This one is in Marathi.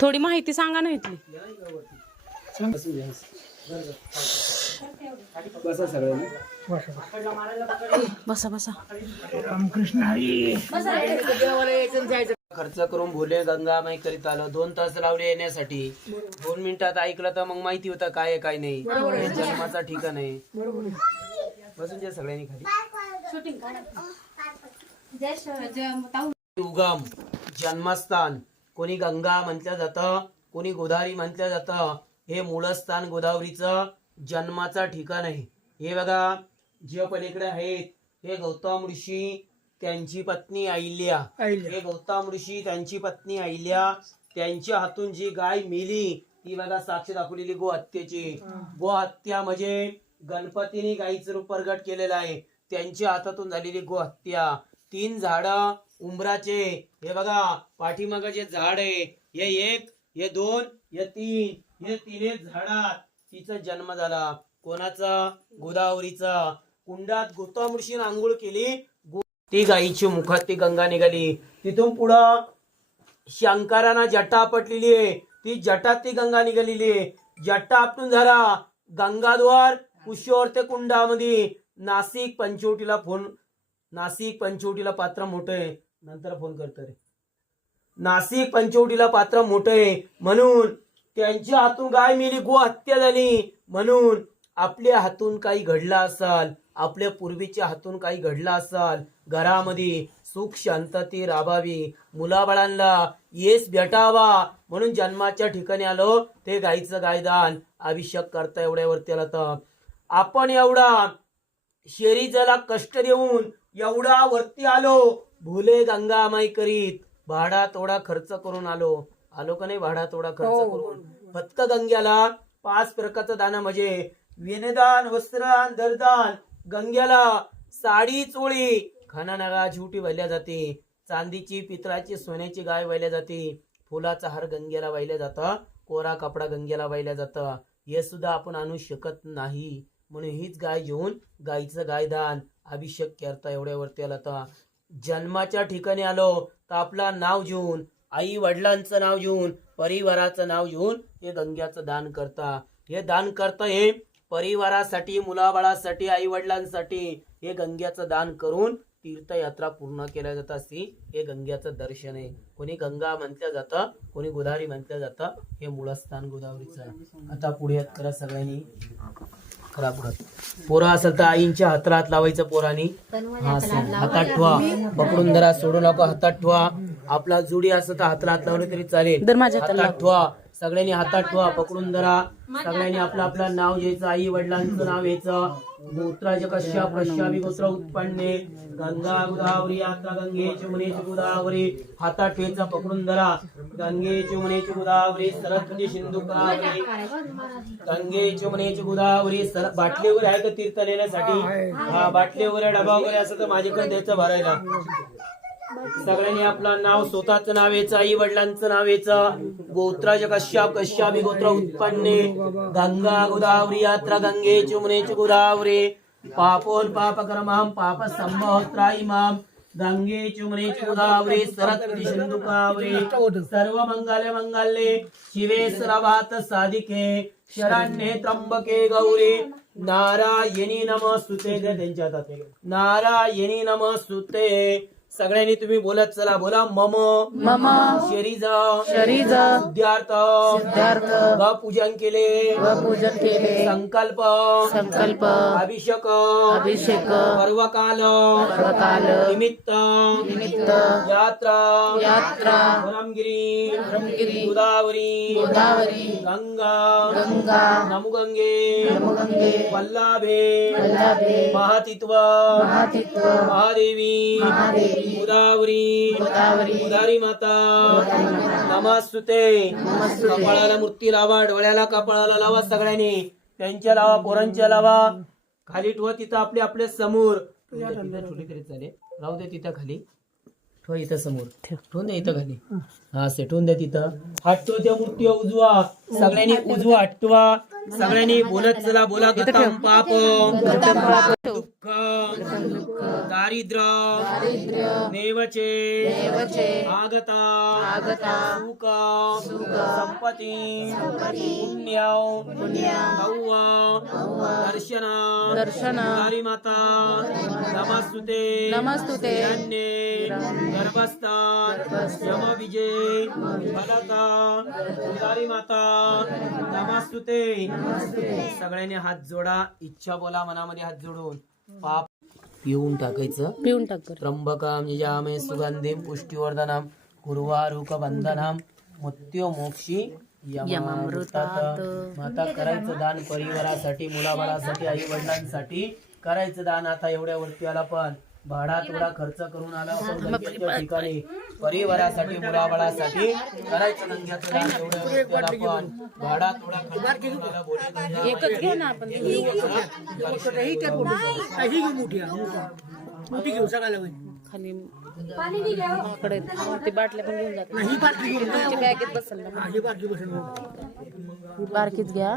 थोडी माहिती सांगा ना इथली. बसा बसा. बसा खर्च करून भोले गंगामाई करीत आलो. दोन तास लावले येण्यासाठी. दोन मिनिटात ऐकलं तर मग माहिती होतं काय आहे, काय नाही. हे जन्माचा ठिकाण आहे. बसून द्या सगळ्यांनी खाली. उगम. जन्मस्थान. कोणी गंगा म्हटलं जातं कोणी गोदावरी म्हटलं जातं हे मूळस्थान गोदावरीचं जन्माचं ठिकाण आहे. हे बघा जे पलीकडे आहेत हे गौतम ऋषी त्यांची पत्नी अहिल्या. हे गौतम ऋषी त्यांची पत्नी अहिल्या. त्यांच्या हातून जी गाय मिली ती बघा साक्ष दाखवलेली गोहत्येची गोहत्या म्हणजे गणपतीने गायीचं रूप प्रगट केलेलं आहे. त्यांच्या हातातून झालेली गोहत्या तीन झाड उंबराचे. हे बघा पाठीमाग जे झाड आहे. हे एक हे दोन हे तीन. हे तिने झाडात तिचा जन्म झाला. कोणाचा? गोदावरीचा. कुंडात गौतम ऋषीने आंघोळ केली. ती गायीची मुखात ती गंगा निघाली. तिथून पुढं शंकरांना जटा आपटलेली आहे. ती जटात ती गंगा निघालेली आहे. जट्टा आपटून झाला. गंगाद्वार कुशोर ते कुंडामध्ये नाशिक पंचवटीला फोन नाशिक पंचवटीला पात्र मोठं आहे. नंतर फोन करतो रे. नाशिक पंचवटीला पात्र मोठं आहे. म्हणून त्यांच्या हातून गाय मिली गो हत्या झाली. म्हणून आपल्या हातून काही घडला असाल आपल्या पूर्वीच्या हातून काही घडला असाल घरामध्ये सुख शांतती राबावी. मुलाबाळांना येस भेटावा. म्हणून जन्माच्या ठिकाणी आलो ते गायीचं गायदान अभिषेक करता एवढ्यावर त्याला तर. आपण एवढा शरीराला कष्ट देऊन एवढा वरती आलो भोले गंगामाई करीत भाडा तोडा खर्च करून आलो. आलो का नाही भाडा तोडा खर्च करून? फक्त गंग्याला पाच प्रकारचं दान म्हणजे विनदान वस्त्रदान दरदान गंग्याला साडी चोळी खाना नागा झुटी वाहिल्या जाते चांदीची पितळाची सोन्याची गाय वाहिल्या जाते फुलाचा हार गंग्याला वाहिल्या जातं कोरा कपडा गंग्याला वाहिल्या जातं. हे सुद्धा आपण आणू शकत नाही. म्हणून हीच गाय घेऊन गायचं गायदान. अभिषेक करता एवढ्यावरती आला तर जन्माच्या ठिकाणी आलो तर आपला नाव घेऊन आई वडिलांचं नाव घेऊन परिवाराचं नाव घेऊन हे गंग्याचं दान करता. हे दान करता हे परिवारासाठी मुलाबाळासाठी आई वडिलांसाठी हे गंग्याचं दान करून तीर्थयात्रा पूर्ण केल्या जात असती हे गंग्याचं दर्शन आहे. कोणी गंगा म्हटलं जातं कोणी गोदावरी म्हटलं जातं हे मुळस्थान गोदावरीचं. आता पुढे करा सगळ्यांनी करा पुढे पोरं असेल तर आईंच्या हाताला हात लावायचं पोरानी. हा असं. हातात ठेवा. पकडून धरा सोडू नको हातात ठेवा. आपला जुडी असं तर हाताला हात लावलं तरी चालेल. दर माझ्या हाताला हातात ठेवा. सगळ्यांनी हातात ठेवा पकडून धरा. सगळ्यांनी आपलं आपलं नाव घ्यायचं आई वडिलांचं नाव घ्यायचं. गोत्राचे कश्या प्रश्यावी गोत्र उत्पन्ने गंगा गोदावरी आता गंगेची मुनेची गोदावरी. हातात ठेवायचा पकडून धरा. गंगेची मुनेची गोदावरी सरस्वती म्हणजे सिंधू कावेरी गंगेची मुनेची गोदावरी सर बाटली वगैरे आहे का तीर्थ नेण्यासाठी? हा बाटली वगैरे डबा वगैरे असं तर माझ्याकडे द्यायचं भरायला. सगळ्यांनी आपलं नाव स्वतःचं नाव आई वडिलांचं नाव गोत्राच्या कश्याप कश्यापी गोत्र उत्पन्ने. गंगा गोदावरी यात्रा गंगे चुमनेची गोदावरी पापोन पाप कर्माम पाप संभोत्राई माम. गंगे चुमनेची गोदावरी सरस्वती सिंधुकावरी सर्व मंगल मंगल्ये. शिवे सर्वात साधिके. शरण्ये त्र्यंबके गौरी. नारायणी नमस्तुते. त्यांच्या हातात नारायणी नमस्तुते. सगळ्यांनी तुम्ही बोलत चला बोला मम. मम. शरीज शरीर सिद्धार्थ. सिद्धार्थ. व पूजन केले. व पूजन केले. संकल्प. संकल्प. अभिषेक. अभिषेक. पर्वकाल. पर्वकाल. निमित्त. निमित्त. यात्रा. यात्रा. ब्रह्मगिरी ब्रह्मगिरी गोदावरी. गोदावरी. गंगा. गंगा. नमुगंगे. नमगंगे. वल्लाभे. वल्लभे. महातित्व. महातित्व. महादेवी. महादेवी. गोदावरी गोदावरी माता नमस्तुते कपाळाला मूर्ती लावा डोळ्याला कपाळाला लावा सगळ्यांनी. त्यांच्या लावा पोरांच्या लावा. खाली ठेवा तिथं आपले आपल्यासमोर. ठेवली तरी चालेल राहू दे तिथं खाली. ठेवा इथं समोर. ठेवून दे इथं खाली. हा. असे ठेवून द्या तिथं. हटतो त्या मूर्ती उजवा. सगळ्यांनी उजवा हटवा सगळ्यांनी बोलत चला बोला गतम पाप दुःख. दारिद्र नेवचे. आगता. आगता. सुख. संपत्ती. पुण्याव नौवा दर्शन. दर्शन. माता नमस्तुते. नमस्तुते. धन्ये. गर्भस्थान यम विजय फलका. उदारी माता नमस्तुते सगळ्यांनी हात जोडा इच्छा बोला मनामध्ये हात जोडून. पाप पिऊन टाकायचं. पिऊन टाक. त्र्यंबकम यजामे सुगंधिम पुष्टिवर्धनम कुर्वारुक बंधनम मृत्यू मोक्षी यमामृतात. माता करायचं दान परिवारासाठी मुलाबाळासाठी आई वडिलांसाठी करायचं दान आता एवढ्या वरती आला पण. भाडा थोडा खर्च करून आला आपण गंगेच्या ठिकाणी परिवारासाठी मुलाबाळासाठी करायचं गंग्याचं दान एवढ्या वरती आला पण भाडा थोडा खर्च करून आला बोले एकच घे ना आपण. खाली कडे ते बाटल्या पण घेऊन जातात बॅगेत बसल ना. बारकीच घ्या.